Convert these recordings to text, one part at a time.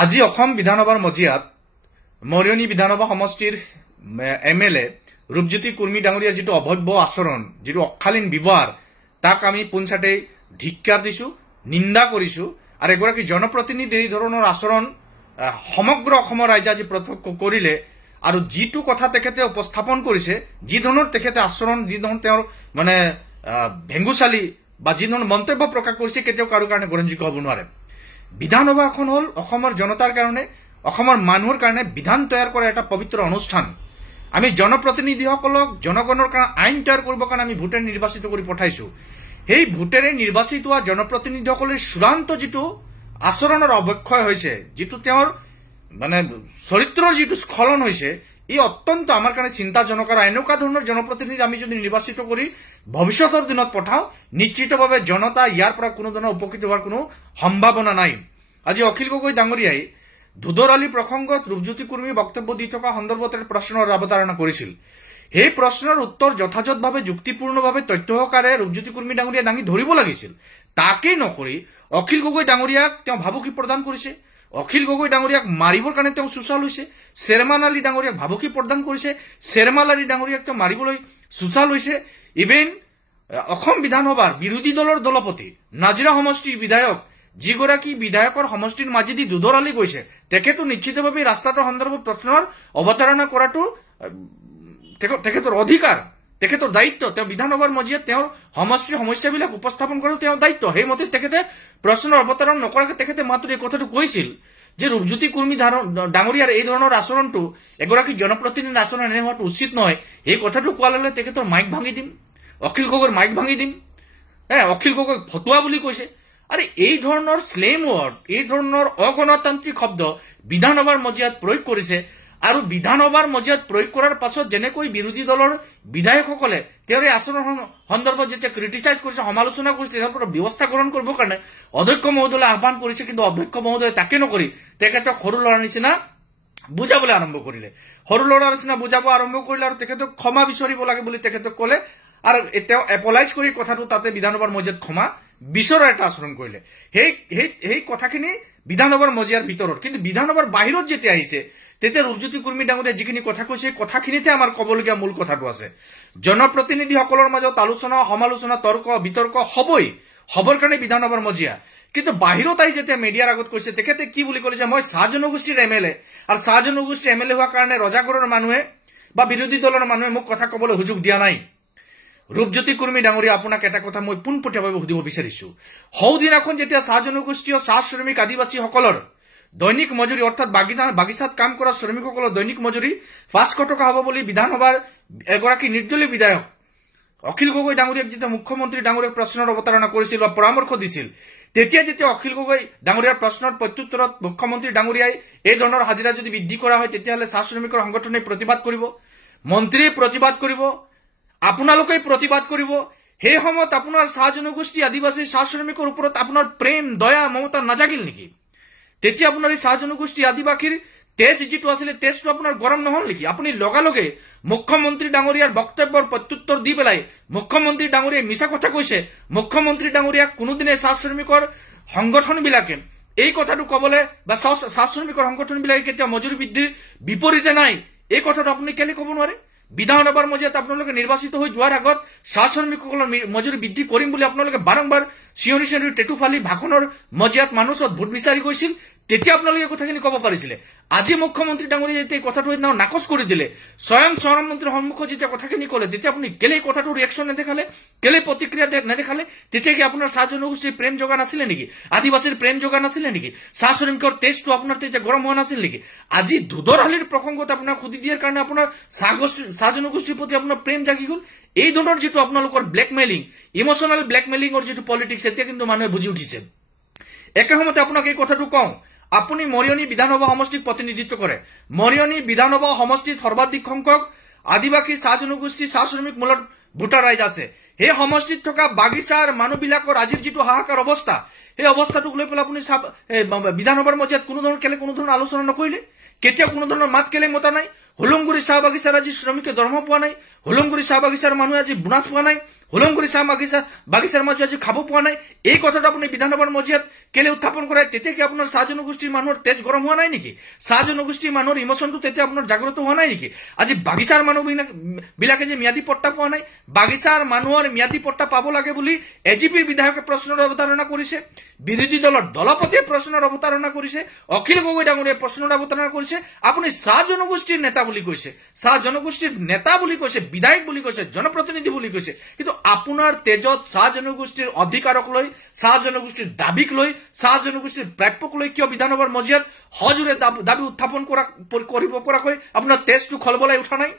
আজি অসম বিধানসভাৰ মজিয়াত মৰিয়নি বিধানসভা সমষ্টিৰ MLA ৰূপজ্যোতি কুৰ্মী ডাঙৰীয়াৰ যিটো অভব্য আচৰণ, যিটো অশালীন ব্যৱহাৰ, তাক আমি পোনছাটেই ধিক্কাৰ দিছো, নিন্দা কৰিছো। আৰু এগৰাকী জনপ্ৰতিনিধি এই ধৰণৰ আচৰণ সমগ্ৰ অসমৰ ৰাইজে আজি প্ৰত্যক্ষ কৰিলে। আৰু যিটো কথা তেখেতে উপস্থাপন কৰিছে, যি ধৰণৰ তেখেতে আচৰণ, যি ধৰণৰ তেওঁৰ মানে ভেংগুচালি বা যি ধৰণৰ মন্তব্য প্ৰকাশ কৰিছে, কেতিয়াও কাৰো কাৰণে গ্ৰহণযোগ্য হ'ব নোৱাৰে। বিধানসভাখন হ'ল অসমৰ জনতাৰ কাৰণে, অসমৰ মানুহৰ কাৰণে বিধান তৈয়াৰ কৰা এটা পবিত্ৰ অনুষ্ঠান। আমি জনপ্ৰতিনিধিসকলক জনগণৰ কাৰণে আইন তৈয়াৰ কৰিবৰ কাৰণে আমি ভোটেৰে নিৰ্বাচিত কৰি পঠাইছো। সেই ভোটেৰে নিৰ্বাচিত হোৱা জনপ্ৰতিনিধিসকলৰ চূড়ান্ত যিটো আচৰণৰ অৱক্ষয় হৈছে, যিটো তেওঁৰ মানে চৰিত্ৰৰ যিটো স্খলন হৈছে, ই অত্যন্ত আমাৰ কাৰণে চিন্তাজনক। আৰু এনেকুৱা ধৰণৰ জনপ্ৰতিনিধি আমি যদি নিৰ্বাচিত কৰি ভৱিষ্যতৰ দিনত পঠাওঁ, নিশ্চিতভাৱে জনতা ইয়াৰ পৰা কোনো ধৰণৰ উপকৃত হোৱাৰ কোনো সম্ভাৱনা নাই। আজি অখিল গগৈ ডাঙৰীয়াই দুধৰ আলি প্ৰসংগত ৰূপজ্যোতি কুৰ্মী বক্তব্য দি থকা সন্দৰ্ভত প্ৰশ্নৰ অৱতাৰণা কৰিছিল। সেই প্ৰশ্নৰ উত্তৰ যথাযথভাৱে যুক্তিপূৰ্ণভাৱে তথ্য সহকাৰে ৰূপজ্যোতি কুৰ্মী ডাঙৰীয়াই দাঙি ধৰিব লাগিছিল। তাকেই নকৰি অখিল গগৈ ডাঙৰীয়াক তেওঁ ভাবুকি প্ৰদান কৰিছে। অখিল গগৈ ডাঙৰীয়াক মাৰিবৰ কাৰণে তেওঁ চুচাল হৈছে। শ্বেৰমান আলী ডাঙৰীয়াক ভাবুকি প্ৰদান কৰিছে। শ্বেৰমান আলী ডাঙৰীয়াক তেওঁ মাৰিবলৈ চুচাল হৈছে। ইভেন অসম বিধানসভাৰ বিৰোধী দলৰ দলপতি নাজিৰা সমষ্টিৰ বিধায়ক, যিগৰাকী বিধায়কৰ সমষ্টিৰ মাজেদি দুধৰ আলি গৈছে, তেখেতো নিশ্চিতভাৱে ৰাস্তাটোৰ সন্দৰ্ভত প্ৰশ্নৰ অৱতাৰণা কৰাটো তেখেতৰ অধিকাৰ, তেখেতৰ দায়িত্ব। তেওঁ বিধানসভাৰ মজিয়াত তেওঁৰ সমষ্টিৰ সমস্যাবিলাক উপস্থাপন কৰাটো তেওঁৰ দায়িত্ব। সেইমতে তেখেতে প্ৰশ্নৰ অৱতাৰণ নকৰাকৈ তেখেতে মাত্ৰ এই কথাটো কৈছিল যে ৰূপজ্যোতি কুৰ্মী ডাঙৰীয়াৰ এই ধৰণৰ আচৰণটো, এগৰাকী জনপ্ৰতিনিধিৰ আচৰণ এনে হোৱাটো উচিত নহয়। এই কথাটো কোৱাৰ লগে তেখেতৰ মাইক ভাঙি দিম, অখিল গগৈৰ মাইক ভাঙি দিম। অখিল গগৈক ফটুৱা বুলি কৈছে। আৰে এই ধৰণৰ স্লেম ৱৰ্ড, এই ধৰণৰ অগণতান্ত্ৰিক শব্দ বিধানসভাৰ মজিয়াত প্ৰয়োগ কৰিছে। আৰু বিধানসভাৰ মজিয়াত প্ৰয়োগ কৰাৰ পাছত যেনেকৈ বিৰোধী দলৰ বিধায়কসকলে তেওঁৰ এই আচৰণ সন্দৰ্ভত যেতিয়া ক্ৰিটিচাইজ কৰিছে, সমালোচনা কৰিছে, তেওঁৰ পৰা ব্যৱস্থা গ্ৰহণ কৰিবৰ কাৰণে অধ্যক্ষ মহোদয়লৈ আহ্বান কৰিছে, কিন্তু অধ্যক্ষ মহোদয়ে তাকে নকৰি তেখেতক সৰু ল'ৰাৰ নিচিনা বুজাবলৈ আৰম্ভ কৰিলে। সৰু ল'ৰাৰ নিচিনা বুজাব আৰম্ভ কৰিলে আৰু তেখেতক ক্ষমা বিচাৰিব লাগে বুলি তেখেতক ক'লে। আৰু তেওঁ এপলাইজ কৰি কথাটো তাতে বিধানসভাৰ মজিয়াত ক্ষমা বিচৰাৰ এটা আচৰণ কৰিলে। সেই কথাখিনি বিধানসভাৰ মজিয়াৰ ভিতৰত, কিন্তু বিধানসভাৰ বাহিৰত যেতিয়া আহিছে, তেতিয়া ৰূপজ্যোতি কুৰ্মী ডাঙৰীয়াই যিখিনি কথা কৈছে, কথাখিনিতে আমাৰ ক'বলগীয়া মূল কথাটো আছে। জনপ্ৰতিনিধিসকলৰ মাজত আলোচনা, সমালোচনা, তৰ্ক বিতৰ্ক হবৰ কাৰণে বিধানসভাৰ মজিয়া। কিন্তু বাহিৰত আহি যেতিয়া মিডিয়াৰ আগত কৈছে, তেখেতে কি বুলি ক'লে যে মই চাহ জনগোষ্ঠীৰ MLA, আৰু চাহ জনগোষ্ঠীৰ MLA হোৱাৰ কাৰণে ৰজাগড়ৰ মানুহে বা বিৰোধী দলৰ মানুহে মোক কথা ক'বলৈ সুযোগ দিয়া নাই। ৰূপজ্যোতি কুৰ্মী ডাঙৰীয়া, আপোনাক এটা কথা মই পোনপটীয়াভাৱে সুধিব বিচাৰিছো। সৌদিনাখন যেতিয়া চাহ জনগোষ্ঠীয় চাহ শ্ৰমিক আদিবাসীসকলৰ দৈনিক মজুৰি, অৰ্থাৎ বাগিচাত কাম কৰা শ্ৰমিকসকলৰ দৈনিক মজুৰি 500 টকা হ'ব বুলি বিধানসভাৰ এগৰাকী নিৰ্দলীয় বিধায়ক অখিল গগৈ ডাঙৰীয়াক যেতিয়া মুখ্যমন্ত্ৰী ডাঙৰীয়াক প্ৰশ্নৰ অৱতাৰণা কৰিছিল বা পৰামৰ্শ দিছিল, তেতিয়া যেতিয়া অখিল গগৈ ডাঙৰীয়াৰ প্ৰশ্নৰ প্ৰত্যুত্তৰত মুখ্যমন্ত্ৰী ডাঙৰীয়াই এই ধৰণৰ হাজিৰা যদি বৃদ্ধি কৰা হয়, তেতিয়াহ'লে চাহ শ্ৰমিকৰ সংগঠনে প্ৰতিবাদ কৰিব, মন্ত্ৰীয়ে প্ৰতিবাদ কৰিব, আপোনালোকেই প্ৰতিবাদ কৰিব। সেই সময়ত আপোনাৰ চাহ জনগোষ্ঠী আদিবাসী চাহ শ্ৰমিকৰ ওপৰত আপোনাৰ প্ৰেম, দয়া, মমতা নাজাগিল নেকি? তেতিয়া আপোনাৰ এই চাহ জনগোষ্ঠী আদিবাসীৰ তেজ যিটো আছিলে, তেজটো আপোনাৰ গৰম নহল নেকি? আপুনি লগালগে মুখ্যমন্ত্ৰী ডাঙৰীয়াৰ বক্তব্যৰ প্ৰত্যুত্তৰ দি পেলাই মুখ্যমন্ত্ৰী ডাঙৰীয়াই মিছা কথা কৈছে। মুখ্যমন্ত্ৰী ডাঙৰীয়াক কোনোদিনে চাহ শ্ৰমিকৰ সংগঠনবিলাকে এই কথাটো ক'বলৈ বা চাহ শ্ৰমিকৰ সংগঠনবিলাকে কেতিয়া মজুৰি বৃদ্ধিৰ বিপৰীতে নাই, এই কথাটো আপুনি কেলে ক'ব নোৱাৰে? বিধানসভাৰ মজিয়াত আপোনালোকে নিৰ্বাচিত হৈ যোৱাৰ আগত চাহ শ্ৰমিকসকলৰ মজুৰি বৃদ্ধি কৰিম বুলি আপোনালোকে বাৰম্বাৰ চিঞৰি টেটু ফালি ভাষণৰ মজিয়াত মানুহৰ ভোট বিচাৰি গৈছিল। তেতিয়া আপোনালোকে কথাখিনি ক'ব পাৰিছিলে। আজি মুখ্যমন্ত্ৰী ডাঙৰীয়াই যেতিয়া কথাটো নাকচ কৰি দিলে, স্বয়ং স্বৰাষ্ট্ৰমন্ত্ৰীৰ সন্মুখত যেতিয়া কথাখিনি ক'লে, তেতিয়া আপুনি কেলে কথাটো ৰিয়েকশ্যন নেদেখালে, কেলে প্ৰতিক্ৰিয়া নেদেখালে? তেতিয়া কি আপোনাৰ চাহ জনগোষ্ঠীৰ প্ৰেম জগা নাছিলে নেকি? আদিবাসীৰ প্ৰেম জগা নাছিলে নেকি? চাহ শ্ৰমিকৰ তেজটো আপোনাৰ তেতিয়া গৰম হোৱা নাছিল নেকি? আজি দুধৰ আলিৰ প্ৰসংগত আপোনাক সুধি দিয়াৰ কাৰণে আপোনাৰ চাহ জনগোষ্ঠীৰ প্ৰতি আপোনাৰ প্ৰেম জাগি গ'ল। এই ধৰণৰ যিটো আপোনালোকৰ ব্লেকমেইলিং, ইমোচনেল ব্লেকমেইলিঙৰ যিটো পলিটিক্স, এতিয়া কিন্তু মানুহে বুজি উঠিছে। একে সময়তে আপোনাক এই কথাটো কওঁ, আপুনি মৰিয়নি বিধানসভা সমষ্টিক প্ৰতিনিধিত্ব কৰে। মৰিয়নি বিধানসভা সমষ্টিত সৰ্বাধিক সংখ্যক আদিবাসী চাহ জনগোষ্ঠী চাহ শ্ৰমিক মূলৰ ভোটাৰ ৰাইজ আছে। সেই সমষ্টিত থকা বাগিচাৰ মানুহবিলাকৰ আজিৰ যিটো হাহাকাৰ অৱস্থা, সেই অৱস্থাটোক লৈ পেলাই আপুনি বিধানসভাৰ মজিয়াত কোনো ধৰণৰ আলোচনা নকৰিলে? কেতিয়াও কোনো ধৰণৰ মাত কেলে মতা নাই? হোলংগুৰি চাহ বাগিচাৰ আজি শ্ৰমিকে দৰমহা পোৱা নাই, হোলংগুৰি চাহ বাগিচাৰ মানুহে আজি বোনাছ পোৱা নাই, হুলংগুৰি চাহ বাগিচাৰ মাজত আজি খাব পোৱা নাই, এই কথাটো আপুনি বিধানসভাৰ মজিয়াত কেলে উত্থাপন কৰে? তেতিয়া কি আপোনাৰ চাহ জনগোষ্ঠীৰ মানুহৰ তেজ গৰম হোৱা নাই নেকি? চাহ জনগোষ্ঠীৰ মানুহৰ ইমোচনটো তেতিয়া আপোনাৰ জাগ্ৰত হোৱা নাই নেকি? আজি বাগিচাৰ মানুহবিলাকে যে ম্যাদী পট্টা পোৱা নাই, বাগিচাৰ মানুহৰ ম্যাদী পট্টা পাব লাগে বুলি এজিপিৰ বিধায়কে প্ৰশ্নৰ অৱতাৰণা কৰিছে, বিৰোধী দলৰ দলপতিয়ে প্ৰশ্নৰ অৱতাৰণা কৰিছে, অখিল গগৈ ডাঙৰীয়াই প্ৰশ্নৰ অৱতাৰণা কৰিছে। আপুনি চাহ জনগোষ্ঠীৰ নেতা বুলি কৈছে, চাহ জনগোষ্ঠীৰ নেতা বুলি কৈছে, বিধায়ক বুলি কৈছে, জনপ্ৰতিনিধি বুলি কৈছে, কিন্তু আপোনাৰ তেজত চাহ জনগোষ্ঠীৰ অধিকাৰক লৈ, চাহ জনগোষ্ঠীৰ দাবীক লৈ, চাহ জনগোষ্ঠীৰ প্ৰাপ্যক লৈ কিয় বিধানসভাৰ মজিয়াত সজোৰে দাবী উত্থাপন কৰিব পৰাকৈ আপোনাৰ তেজটো খলবলাই উঠা নাই?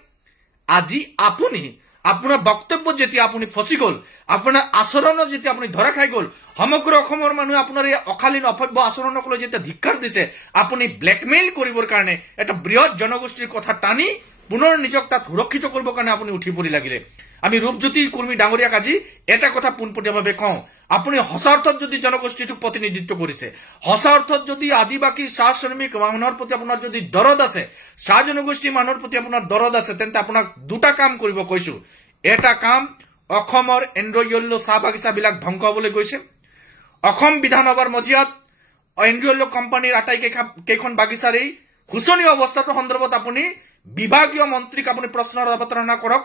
আজি আপুনি আপোনাৰ বক্তব্যত যেতিয়া আপুনি ফচি গ'ল, আপোনাৰ আচৰণত যেতিয়া আপুনি ধৰা খাই গ'ল, সমগ্ৰ অসমৰ মানুহে আপোনাৰ এই অশালীন অভব্য আচৰণক লৈ যেতিয়া ধিক্কাৰ দিছে, আপুনি ব্লেকমেইল কৰিবৰ কাৰণে এটা বৃহৎ জনগোষ্ঠীৰ কথা টানি পুনৰ নিজক তাত সুৰক্ষিত কৰিবৰ কাৰণে আপুনি উঠি পৰি লাগিলে। আমি ৰূপজ্যোতি কুৰ্মী ডাঙৰীয়াক আজি এটা কথা পোনপটীয়াভাৱে কওঁ, আপুনি সঁচা অৰ্থত যদি জনগোষ্ঠীটোক প্ৰতিনিধিত্ব কৰিছে, সঁচা অৰ্থত যদি আদিবাসী চাহ শ্ৰমিক মানুহৰ প্ৰতি আপোনাৰ যদি দৰদ আছে, চাহ জনগোষ্ঠীৰ মানুহৰ প্ৰতি আপোনাৰ দৰদ আছে, তেন্তে আপোনাক দুটা কাম কৰিব কৈছো। এটা কাম, অসমৰ এনড্ৰইল চাহ বাগিচাবিলাক ধ্বংস হবলৈ গৈছে। অসম বিধানসভাৰ মজিয়াত এনড্ৰইল কোম্পানীৰ আটাইকেইখন বাগিচাৰ এই শোচনীয় অৱস্থাটোৰ সন্দৰ্ভত আপুনি বিভাগীয় মন্ত্ৰীক আপুনি প্ৰশ্নৰ অৱতাৰণা কৰক,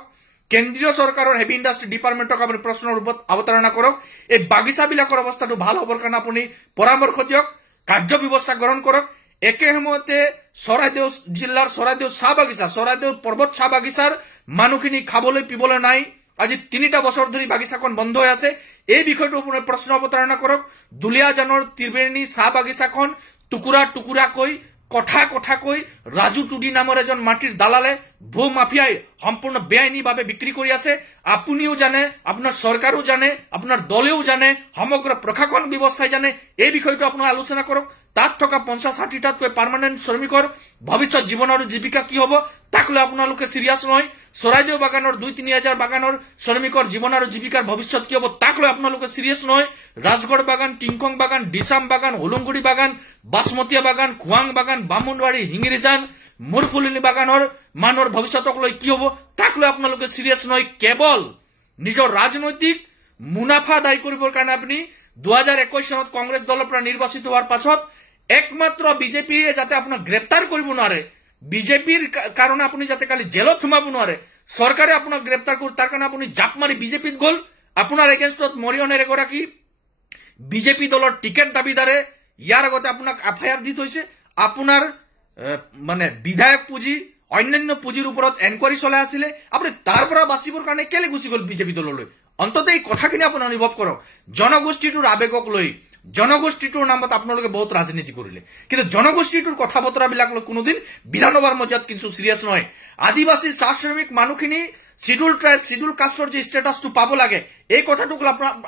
কেন্দ্ৰীয় চৰকাৰৰ হেভি ইণ্ডাষ্ট্ৰী ডিপাৰ্টমেণ্টক আপুনি প্ৰশ্নৰ ৰূপত অৱতাৰণা কৰক। এই বাগিচাবিলাকৰ অৱস্থাটো ভাল হ'বৰ কাৰণে আপুনি পৰামৰ্শ দিয়ক, কাৰ্য ব্যৱস্থা গ্ৰহণ কৰক। একে সময়তে চৰাইদেউ জিলাৰ চৰাইদেউ চাহ বাগিচা, চৰাইদেউ পৰ্বত চাহ বাগিচাৰ মানুহখিনি খাবলৈ পিবলৈ নাই। আজি 3টা বছৰ ধৰি বাগিচাখন বন্ধ হৈ আছে। এই বিষয়টো আপুনি প্ৰশ্ন অৱতাৰণা কৰক। দুলিয়াজানৰ ত্ৰিবেণী চাহ বাগিচাখন টুকুৰা টুকুৰাকৈ কথাকৈ ৰাজু টুডি নামৰ এজন মাটিৰ দালালে ভূ মাফিয়াই সম্পূৰ্ণ বেআইনীভাৱে বিক্ৰী কৰি আছে। আপুনিও জানে, আপোনাৰ চৰকাৰো জানে, আপোনাৰ দলেও জানে, সমগ্ৰ প্ৰশাসন ব্যৱস্থাই জানে। এই বিষয়টো আপোনালোকে আলোচনা কৰক। তাত থকা 50-60টাতকৈ পাৰ্মানেণ্ট শ্ৰমিকৰ ভৱিষ্যত জীৱন আৰু জীৱিকা কি হ'ব তাক লৈ আপোনালোকে চিৰিয়াছ নহয়। চৰাইদেউ বাগানৰ 2-3 হাজাৰ বাগানৰ শ্ৰমিকৰ জীৱন আৰু জীৱিকাৰ ভৱিষ্যত কি হ'ব তাক লৈ আপোনালোকে চিৰিয়াছ নহয়। ৰাজগড় বাগান, টিংকং বাগান, ডিচাম বাগান, হুলুংগুৰি বাগান, বাসমতীয়া বাগান, খুৱাং বাগান, বামুণবাৰী, হিঙিৰিজান, মুৰফুলিনি বাগানৰ মানুহৰ ভৱিষ্যতক লৈ কি হ'ব তাক লৈ আপোনালোকে চিৰিয়াছ নহয়। কেৱল নিজৰ ৰাজনৈতিক মুনাফা আদায় কৰিবৰ কাৰণে আপুনি 2021 চনত কংগ্ৰেছ দলৰ পৰা নিৰ্বাচিত হোৱাৰ পাছত একমাত্ৰ বিজেপিয়ে যাতে আপোনাক গ্ৰেপ্তাৰ কৰিব নোৱাৰে, বিজেপিৰ কাৰণে আপুনি যাতে কালি জেলত সোমাব নোৱাৰে, চৰকাৰে আপোনাক গ্ৰেপ্তাৰ কৰি তাৰ কাৰণে আপুনি জাপ মাৰি বিজেপিত গ'ল। আপোনাৰ এগেইনষ্টত মৰিয়নেৰ এগৰাকী বিজেপি দলৰ টিকেট দাবীদাৰে ইয়াৰ আগতে আপোনাক এফআইআৰ দি থৈছে। আপোনাৰ মানে বিধায়ক পুঁজি, অন্যান্য পুঁজিৰ ওপৰত এনকুৱাৰী চলাই আছিলে। আপুনি তাৰ পৰা বাচিবৰ কাৰণে কেলে গুচি গ'ল বিজেপি দললৈ? অন্তত এই কথাখিনি আপুনি অনুভৱ কৰক। জনগোষ্ঠীটোৰ আৱেগক লৈ, জনগোষ্ঠীটোৰ নামত আপোনালোকে বহুত ৰাজনীতি কৰিলে, কিন্তু জনগোষ্ঠীটোৰ কথা বতৰাবিলাক লৈ কোনোদিন বিধানসভাৰ মজিয়াত কিছু চিৰিয়াছ নহয়। আদিবাসী চাহ শ্ৰমিক মানুহখিনি শিডিউল ট্ৰাইব, শিডিউল কাষ্টৰ যে ষ্টেটাছটো পাব লাগে, এই কথাটোক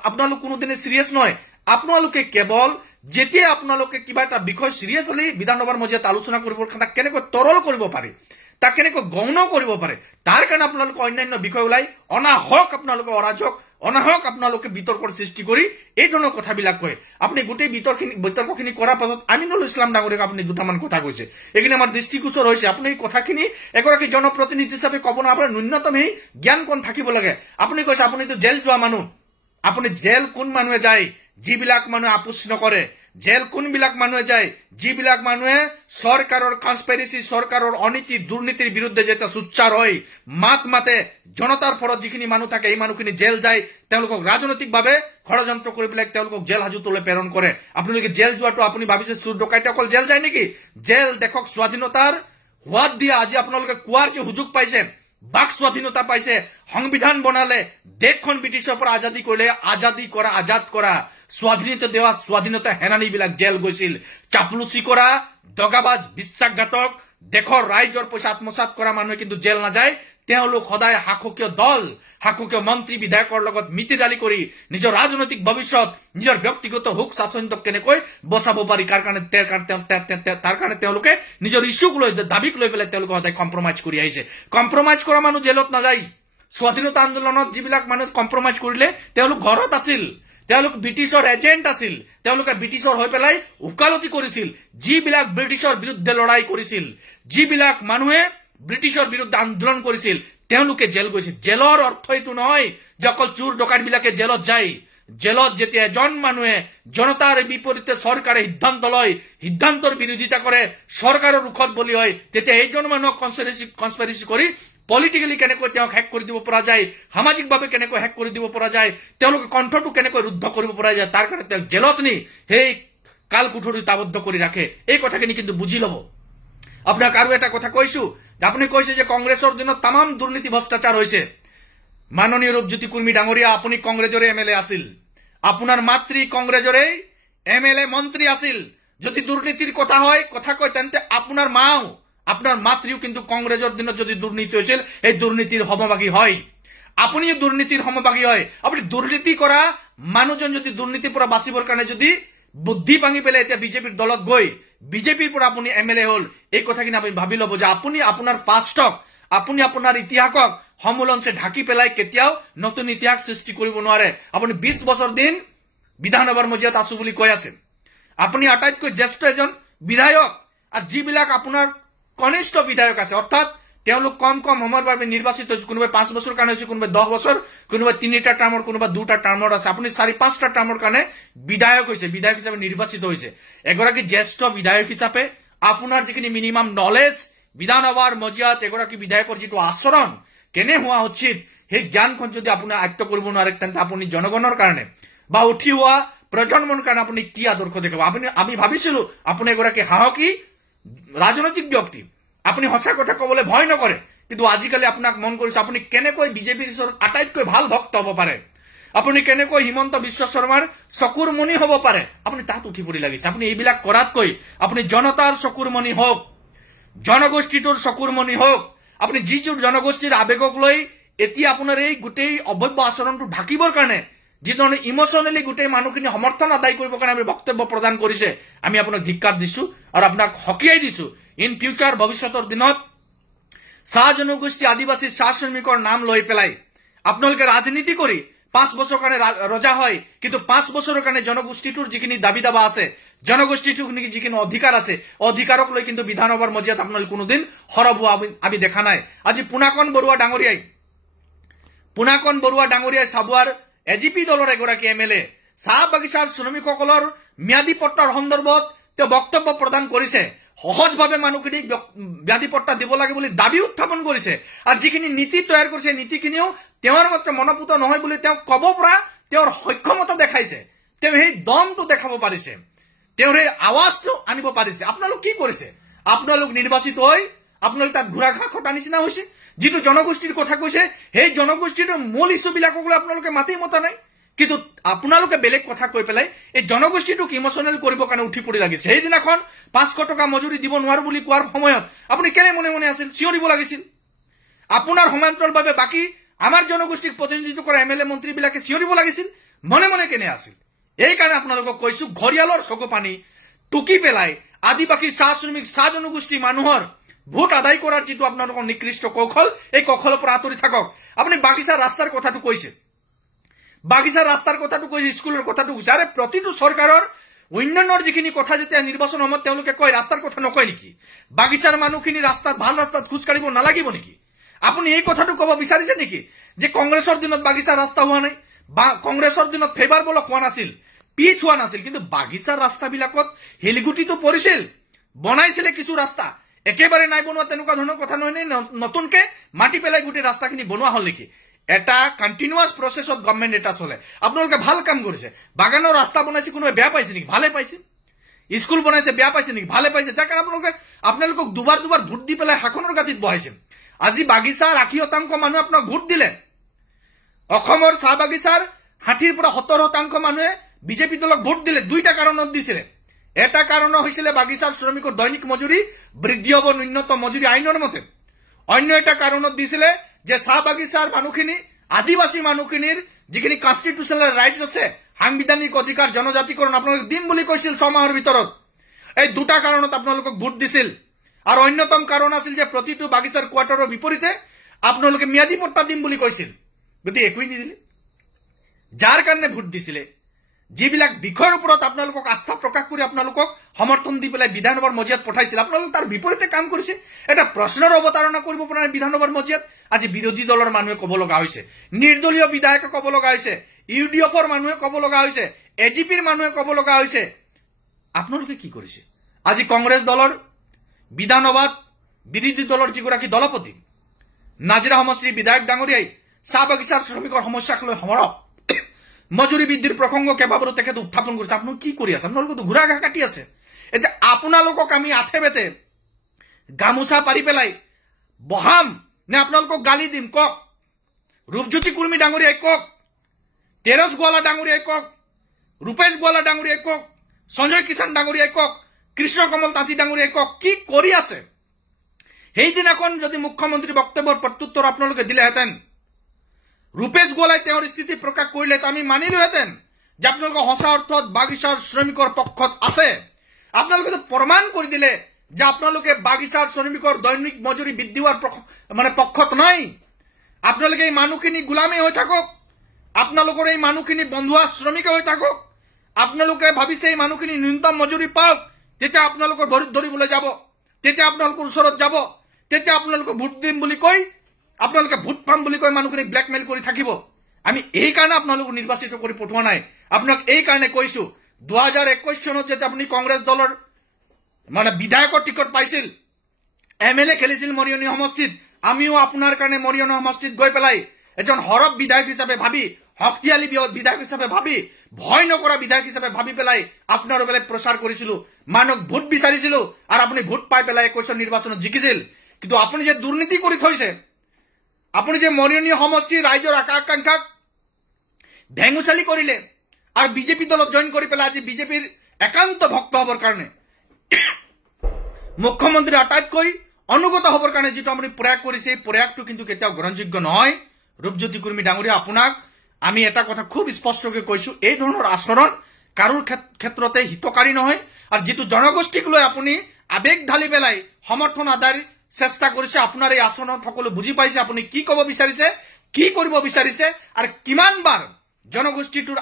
আপোনালোক কোনোদিনে চিৰিয়াছ নহয়। আপোনালোকে কেৱল যেতিয়া আপোনালোকে কিবা এটা বিষয় চিৰিয়াছলি বিধানসভাৰ মজিয়াত আলোচনা কৰিবৰ তাক কেনেকৈ তৰল কৰিব পাৰে, তাক কেনেকৈ গৌণ কৰিব পাৰে, তাৰ কাৰণে আপোনালোকে অন্যান্য বিষয় ওলাই অনাহক আপোনালোকে অৰাজক, অনাহক আপোনালোকে বিতৰ্কৰ সৃষ্টি কৰি এই ধৰণৰ কথাবিলাক কয়। আপুনি গোটেই বিতৰ্কখিনি কৰাৰ পাছত আমিনুল ইছলাম ডাঙৰীয়াক আপুনি দুটামান কথা কৈছে, এইখিনি আমাৰ দৃষ্টিগোচৰ হৈছে। আপুনি এই কথাখিনি এগৰাকী জনপ্ৰতিনিধি হিচাপে ক'ব না, আপোনাৰ ন্যূনতম সেই জ্ঞান কণ থাকিব লাগে। আপুনি কৈছে আপুনিতো জেল যোৱা মানুহ, আপুনি জেল কোন মানুহে যায়? যিবিলাক মানুহে আপোচ নকৰে। জেল কোনবিলাক মানুহে যায়? যিবিলাক মানুহে চৰকাৰৰ কনস্পিৰেচি, চৰকাৰৰ অনীতি দুৰ্নীতিৰ বিৰুদ্ধে যেতিয়া সোচ্চাৰ হয়, মাত মাতে, জনতাৰ ফলত যিখিনি মানুহ থাকে এই মানুহখিনি জেল যায়, তেওঁলোকক ৰাজনৈতিকভাৱে ষড়যন্ত্ৰ কৰি পেলাই তেওঁলোকক জেল হাজতলৈ প্ৰেৰণ কৰে। আপোনালোকে জেল যোৱাটো আপুনি ভাবিছে চুৰ ডকাইতে অকল জেল যায় নেকি? জেল দেখক স্বাধীনতাৰ সোৱাদ দিয়া আজি আপোনালোকে কোৱাৰ যে সুযোগ পাইছে, বাক স্বাধীনতা পাইছে, সংবিধান বনালে, দেশখন ব্ৰিটিছৰ পৰা আজাদী কৰিলে, আজাদ কৰা স্বাধীনতা দেওয়া স্বাধীনতা হেনানীবিলাক জেল গৈছিল। চাপলুচি কৰা, দগাবাজ, বিশ্বাসঘাতক, দেশৰ ৰাইজৰ পইচা আত্মসাত কৰা মানুহে কিন্তু জেল নাযায়। তেওঁলোক সদায় শাসকীয় দল, শাসকীয় মন্ত্ৰী বিধায়কৰ লগত মিতিৰালি কৰি নিজৰ ৰাজনৈতিক ভৱিষ্যত, নিজৰ ব্যক্তিগত সুখ স্বাচ্ছন্দ্যক কেনেকৈ বচাব পাৰি তাৰ কাৰণে তেওঁলোকে নিজৰ ইছ্যুক লৈ, দাবীক লৈ পেলাই তেওঁলোকে সদায় কম্প্ৰমাইজ কৰি আহিছে। কম্প্ৰমাইজ কৰা মানুহ জেলত নাযায়। স্বাধীনতা আন্দোলনত যিবিলাক মানুহ কম্প্ৰমাইজ কৰিলে তেওঁলোক ঘৰত আছিল, তেওঁলোক ব্ৰিটিছৰ এজেণ্ট আছিল, তেওঁলোকে ব্ৰিটিছৰ হৈ পেলাই উকালতি কৰিছিল। যিবিলাক ব্ৰিটিছৰ বিৰুদ্ধে লৰাই কৰিছিল, যিবিলাক মানুহে ব্ৰিটিছৰ বিৰুদ্ধে আন্দোলন কৰিছিল তেওঁলোকে জেল গৈছে জেলৰ অৰ্থ এইটো নহয় যে অকল চোৰ ডকাইত বিলাকে জেলত যায় জেলত যেতিয়া এজন মানুহে জনতাৰ বিপৰীতে চৰকাৰে সিদ্ধান্ত লয় সিদ্ধান্তৰ বিৰোধিতা কৰে চৰকাৰৰ ৰুখত বলি হয় তেতিয়া এইজন মানুহক কনস্পিৰেচি কৰি পলিটিক্যালি কেনেকৈ তেওঁক হেক কৰি দিব পৰা যায় সামাজিকভাৱে কেনেকৈ হেক কৰি দিব পৰা যায় তেওঁলোকে কণ্ঠটো কেনেকৈ ৰুদ্ধ কৰিব পৰা যায় তাৰ কাৰণে তেওঁ জেলত নি সেই কাল কুঠৰিত আবদ্ধ কৰি ৰাখে এই কথাখিনি কিন্তু বুজি ল'ব আপোনাক আৰু এটা কথা কৈছো আপুনি কৈছে যে কংগ্ৰেছৰ দিনত তামাম দুৰ্নীতি ভ্ৰষ্টাচাৰ হৈছে মাননীয় ৰূপজ্যোতি কুৰ্মী ডাঙৰীয়া আপুনি কংগ্ৰেছৰে এমএলএ আছিল আপোনাৰ মাতৃ কংগ্ৰেছৰে এমএলএ মন্ত্ৰী আছিল যদি দুৰ্নীতিৰ কথা হয় কথা কয় তেন্তে আপোনাৰ মাও আপনার মাতৃও কিন্তু কংগ্রেসের দিনত যদি দুর্নীতি হয়েছিল এই দুর্নীতির সমভাগী হয় আপনি দুর্নীতির সমভাগী হয় আপনি দুর্নীতি করা মানুষজন যদি দুর্নীতির পৰা বাঁচিবৰ কাৰণে যদি বুদ্ধি ভাঙি পেলাই এতিয়া বিজেপিৰ দলত গৈ বিজেপিৰ পৰা আপুনি এমএলএ হল এই কথাখিনি আপুনি ভাবি ল'ব যে আপুনি আপোনাৰ পাষ্টক আপুনি আপোনাৰ ইতিহাসক সমুলনছে ঢাকি পেলাই কেতিয়াও নতুন ইতিহাস সৃষ্টি কৰিব নোৱাৰে আপুনি 20 বছৰ দিন বিধানসভাৰ মজিয়াত আছো বুলি কৈ আছে আপুনি আটাইতকৈ জ্যেষ্ঠ এজন বিধায়ক আৰু যিবিলাক আপোনাৰ কনিষ্ঠ বিধায়ক আছে অৰ্থাৎ তেওঁলোক কম কম সময়ৰ বাবে নিৰ্বাচিত হৈছে কোনোবাই 5 বছৰ কাৰণে হৈছে কোনোবাই 10 বছৰ কোনোবাই 3টা টাৰ্মৰ কোনোবাই 2টা টাৰ্মৰ আছে আপুনি 4-5টা টাৰ্মৰ কাৰণে বিধায়ক হৈছে বিধায়ক হিচাপে নিৰ্বাচিত হৈছে এগৰাকী জ্যেষ্ঠ বিধায়ক হিচাপে আপোনাৰ যিখিনি মিনিমাম নলেজ বিধানসভাৰ মজিয়াত এগৰাকী বিধায়কৰ যিটো আচৰণ কেনে হোৱা উচিত সেই জ্ঞানখন যদি আপুনি আয়ত্ত কৰিব নোৱাৰে তেন্তে আপুনি জনগণৰ কাৰণে বা উঠি হোৱা প্ৰজন্মৰ কাৰণে আপুনি কি আদৰ্শ দেখাব আমি ভাবিছিলো আপুনি এগৰাকী সাহসী ৰাজনৈতিক ব্যক্তি আপনি হসা কথা কবলে ভয় নকৰে কিন্তু আজিকালি আপোনাক মন কৰিছে আপুনি কেনেকৈ বিজেপিৰ আটাইতকৈ ভাল ভক্ত হ'ব পাৰে আপুনি কেনেকৈ হিমন্ত বিশ্ব শৰ্মাৰ চকুৰ মনি হ'ব পাৰে আপুনি তাত উঠি পৰি লাগিছে আপুনি এইবিলাক কৰাতকৈ আপুনি জনতাৰ চকুৰ মনি হোক জনগোষ্ঠীটোৰ চকুৰ মনি হোক আপুনি যিটোৰ জনগোষ্ঠীৰ আবেগক লৈ এতিয়া আপোনাৰ এই গোটেই অভব্য আচৰণটো ঢাকিবৰ কাৰণে যিধৰণে ইমোশনালি গোটেই মানুহখিনি সমৰ্থন আদায় কৰিবৰ কাৰণে আমি বক্তব্য প্ৰদান কৰিছে আমি আপোনাক ধিক্কাৰ দিছো আৰু আপোনাক হকিয়াই দিছো ইন ফিউচাৰ ভৱিষ্যতৰ দিনত চাহ জনগোষ্ঠী আদিবাসী চাহ শ্ৰমিকৰ নাম লৈ পেলাই আপোনালোকে ৰাজনীতি কৰি 5 বছৰ কাৰণে ৰজা হয় কিন্তু 5 বছৰৰ কাৰণে জনগোষ্ঠীটোৰ যিখিনি দাবী দাবা আছে জনগোষ্ঠীটোৰ যিখিনি অধিকাৰ আছে অধিকাৰক লৈ কিন্তু বিধানসভাৰ মজিয়াত আপোনালোকে কোনোদিন হৰব হোৱা আমি দেখা নাই আজি পুনাকন বৰুৱা ডাঙৰীয়াই চাবুৱাৰ এজিপি দলৰ এগৰাকী এমএলএ চাহ বাগিচাৰ শ্ৰমিকসকলৰ ম্যাদী পট্টাৰ সন্দৰ্ভত তেওঁ বক্তব্য প্ৰদান কৰিছে সহজভাৱে মানুহখিনিক ম্যাদী পট্টা দিব লাগে বুলি দাবী উত্থাপন কৰিছে আৰু যিখিনি নীতি তৈয়াৰ কৰিছে নীতিখিনিও তেওঁৰ মাত্ৰ মনপুত নহয় বুলি তেওঁ কব পৰা তেওঁৰ সক্ষমতা দেখাইছে তেওঁ সেই দমটো দেখাব পাৰিছে তেওঁৰ এই আৱাজটো আনিব পাৰিছে আপোনালোক কি কৰিছে আপোনালোক নিৰ্বাচিত হৈ আপোনালোক তাত ঘোঁৰা ঘাঁহ খটা নিচিনা হৈছে যিটো জনগোষ্ঠীৰ কথা কৈছে সেই জনগোষ্ঠীৰ মূল ইস্যুবিলাকক লৈ আপোনালোকে মাতি মতা নাই কিন্তু আপোনালোকে বেলেগ কথা কৈ পেলাই এই জনগোষ্ঠীটোক ইমোশনাল কৰিবৰ কাৰণে উঠি পৰি লাগিছে সেইদিনাখন 500 টকা মজুৰি দিব নোৱাৰো বুলি কোৱাৰ সময়ত আপুনি কেনে মনে মনে আছিল চিঞৰিব লাগিছিল আপোনাৰ সমান্তৰালভাৱে বাকি আমাৰ জনগোষ্ঠীক প্ৰতিনিধিত্ব কৰা এমএলএ মন্ত্ৰীবিলাকে চিঞৰিব লাগিছিল মনে মনে কেনে আছিল এই কাৰণে আপোনালোকক কৈছো ঘৰিয়ালৰ চকু পানী টুকি পেলাই আদিবাসী চাহ শ্ৰমিক চাহ জনগোষ্ঠী মানুহৰ ভোট আদায় কৰাৰ যিটো আপোনালোকৰ নিকৃষ্ট কৌশল এই কৌশলৰ পৰা আঁতৰি থাকক আপুনি বাগিচাৰ ৰাস্তাৰ কথাটো কৈছে স্কুলৰ কথাটো কৈছে আৰে প্ৰতিটো চৰকাৰৰ উন্নয়নৰ যিখিনি কথা যেতিয়া নিৰ্বাচন সময়ত তেওঁলোকে কয় ৰাস্তাৰ কথা নকয় নেকি বাগিচাৰ মানুহখিনি ৰাস্তাত ভাল ৰাস্তাত খোজ কাঢ়িব নালাগিব নেকি আপুনি এই কথাটো ক'ব বিচাৰিছে নেকি যে কংগ্ৰেছৰ দিনত বাগিচাৰ ৰাস্তা হোৱা নাই বা কংগ্ৰেছৰ দিনত ফেভাৰ বলক হোৱা নাছিল পিচ হোৱা নাছিল কিন্তু বাগিচাৰ ৰাস্তাবিলাকত হেলিগুটিটো পৰিছিল বনাইছিলে কিছু ৰাস্তা একেবাৰে নাই বনোৱা তেনেকুৱা ধৰণৰ কথা নহয় নতুনকে মাটি পেলাই গোটেই ৰাস্তাখিনি বনোৱা হল নেকি এটা কন্টিনিউয়াস প্ৰসেছত গভৰ্ণমেন্ট এটা চলে আপোনালোকে ভাল কাম কৰিছে বাগানৰ ৰাস্তা বনাইছে কোনোবাই বেয়া পাইছে নেকি ভালে পাইছে স্কুল বনাইছে বেয়া পাইছে নেকি ভালে পাইছে যাক আপোনালোকক দুবাৰ ভোট দি পেলাই হাখনৰ গাঁতিত বহাইছে আজি বাগিচাৰ 80% মানুহে আপোনাক ভোট দিলে অসমৰ চাহ বাগিচাৰ 60ৰ পৰা 70% মানুহে বিজেপি দলক ভোট দিলে দুইটা কাৰণত দিছিলে এটা কাৰণ হৈছিল বাগিচাৰ শ্ৰমিকৰ দৈনিক মজুৰি বৃদ্ধি হ'ব ন্যূনতম মজুৰি আইনৰ মতে অন্য এটা কাৰণত দিছিলে যে চাহ বাগিচাৰ মানুহখিনি আদিবাসী মানুহখিনিৰ যিখিনি কনস্টিটিউশনাল ৰাইটস আছে সাংবিধানিক অধিকাৰ জনজাতিকৰণ আপোনালোকে দিম বুলি কৈছিল 6 মাহৰ ভিতৰত এই দুটা কাৰণত আপোনালোকক ভোট দিছিল আৰু অন্যতম কাৰণ আছিল যে প্ৰতিটো বাগিচাৰ কোৱাৰ্টাৰৰ বিপৰীতে আপোনালোকে ম্যাদী পট্টা দিম বুলি কৈছিল গতি একোই নিদিলে যাৰ কাৰণে ভোট দিছিলে যিবিলাক বিষয়ৰ ওপৰত আপোনালোকক আস্থা প্ৰকাশ কৰি আপোনালোকক সমৰ্থন দি পেলাই বিধানসভাৰ মজিয়াত পঠাইছিল, আপোনালোকে তাৰ বিপৰীতে কাম কৰিছে। এটা প্ৰশ্নৰ অৱতাৰণা কৰিব পৰা নাই বিধানসভাৰ মজিয়াত। আজি বিৰোধী দলৰ মানুহে ক'ব লগা হৈছে, নিৰ্দলীয় বিধায়কে ক'ব লগা হৈছে, ইউডিএফৰ মানুহে ক'ব লগা হৈছে, এজিপিৰ মানুহে ক'ব লগা হৈছে। আপোনালোকে কি কৰিছে? আজি কংগ্ৰেছ দলৰ বিধানসভাত বিৰোধী দলৰ যিগৰাকী দলপতি নাজিৰা সমষ্টিৰ বিধায়ক ডাঙৰীয়াই চাহ বাগিচাৰ শ্ৰমিকৰ সমস্যাক লৈ সমাৰক মজুৰি বৃদ্ধিৰ প্ৰসংগ কেইবাবাৰো তেখেতে উত্থাপন কৰিছে। আপোনালোকে কি কৰি আছে? আপোনালোকেতো ঘূৰা ঘাঁহ কাটি আছে। এতিয়া আপোনালোকক আমি আথে বেতে গামোচা পাৰি পেলাই বহাম নে আপোনালোকক গালি দিম? কওক। ৰূপজ্যোতি কুৰ্মী ডাঙৰীয়াই কওক, তেৰছ গোৱালা ডাঙৰীয়াই কওক, ৰূপেশ গোৱালা ডাঙৰীয়াই কওক, সঞ্জয় কিষাণ ডাঙৰীয়াই কওক, কৃষ্ণ কমল তাঁতী ডাঙৰীয়াই কওক, কি কৰি আছে? সেইদিনাখন যদি মুখ্যমন্ত্ৰী বক্তব্যৰ প্ৰত্যুত্তৰ আপোনালোকে দিলেহেঁতেন, ৰূপেশ গোৱালাই তেওঁৰ স্থিতি প্ৰকাশ কৰিলে আমি মানিলোহেঁতেন যে আপোনালোকে সঁচা অৰ্থত বাগিচাৰ শ্ৰমিকৰ পক্ষত আছে। আপোনালোকে প্ৰমাণ কৰি দিলে যে আপোনালোকে বাগিচাৰ শ্ৰমিকৰ দৈনিক মজুৰি বৃদ্ধি হোৱাৰ পক্ষত নাই। আপোনালোকে এই মানুহখিনি গোলামী হৈ থাকক, আপোনালোকৰ এই মানুহখিনি বন্ধুৱা শ্ৰমিক হৈ থাকক। আপোনালোকে ভাবিছে এই মানুহখিনি ন্যূনতম মজুৰি পাওক, তেতিয়া আপোনালোকৰ ভৰিত ধৰিবলৈ যাব, তেতিয়া আপোনালোকৰ ওচৰত যাব, তেতিয়া আপোনালোকে ভোট দিম বুলি কৈ, আপোনালোকে ভোট পাম বুলি কৈ মানুহখিনিক ব্লেকমেইল কৰি থাকিব। আমি এই কাৰণে আপোনালোকক নিৰ্বাচিত কৰি পঠোৱা নাই। আপোনাক এই কাৰণে কৈছো, 2021 চনত যেতিয়া আপুনি কংগ্ৰেছ দলৰ বিধায়কৰ টিকট পাইছিল, MLA খেলিছিল মৰিয়নি সমষ্টিত, আমিও আপোনাৰ কাৰণে মৰিয়নি সমষ্টিত গৈ পেলাই এজন সৰব বিধায়ক হিচাপে ভাবি, শক্তিশালী বিধায়ক হিচাপে ভাবি, ভয় নকৰা বিধায়ক হিচাপে ভাবি পেলাই আপোনাৰ বেলেগ প্ৰচাৰ কৰিছিলো, মানুহক ভোট বিচাৰিছিলো, আৰু আপুনি ভোট পাই পেলাই 21 নিৰ্বাচনত জিকিছিল। কিন্তু আপুনি যে দুৰ্নীতি কৰি থৈছে, আপুনি যে মৰিয়নি সমষ্টিৰ ৰাইজৰ আকাংক্ষাক ভেঙুচালি কৰিলে আৰু বিজেপি দলত জইন কৰি পেলাই আজি বিজেপিৰ একান্ত ভক্ত হবৰ কাৰণে, মুখ্যমন্ত্ৰীৰ আটাইতকৈ অনুগত হবৰ কাৰণে যিটো আপুনি প্ৰয়াস কৰিছে, এই প্ৰয়াসটো কিন্তু কেতিয়াও গ্ৰহণযোগ্য নহয়। ৰূপজ্যোতি কুৰ্মী ডাঙৰীয়া, আপোনাক আমি এটা কথা খুব স্পষ্টকৈ কৈছো, এই ধৰণৰ আচৰণ কাৰোৰ ক্ষেত্ৰতে হিতকাৰী নহয়। আৰু যিটো জনগোষ্ঠীক লৈ আপুনি আবেগ ঢালি পেলাই সমৰ্থন আদায়ৰ চেষ্টা কৰিছে, আপোনাৰ এই আচৰণত সকলো বুজি পাইছে আপুনি কি ক'ব বিচাৰিছে, কি কৰিব বিচাৰিছে, আৰু কিমান বাৰ জনগোষ্ঠীটোৰ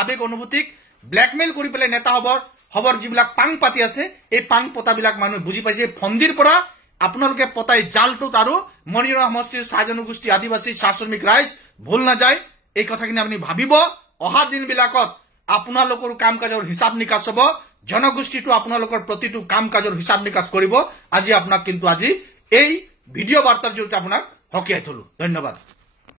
আবেগ অনুভূতিক ব্লেকমেইল কৰি পেলাই নেতা হবৰ যিবিলাক পাং পাতি আছে, এই পাং পতাবিলাক মানুহে বুজি পাইছে। ফন্দিৰ পৰা আপোনালোকে পতাই জালটোত আৰু মৰিয়নি সমষ্টিৰ চাহ জনগোষ্ঠী, আদিবাসী, চাহ শ্ৰমিক ৰাইজ ভুল নাযায়। এই কথাখিনি আপুনি ভাবিব। অহা দিনবিলাকত আপোনালোকৰ কাম কাজৰ হিচাপ নিকাচ হ'ব, জনগোষ্ঠীটো আপোনালোকৰ প্ৰতিটো কাম কাজৰ হিচাপ নিকাচ কৰিব। আজি আপোনাক কিন্তু এই ভিডিঅ' বাৰ্তাৰ জৰিয়তে আপোনাক সকীয়াই থলো। ধন্যবাদ।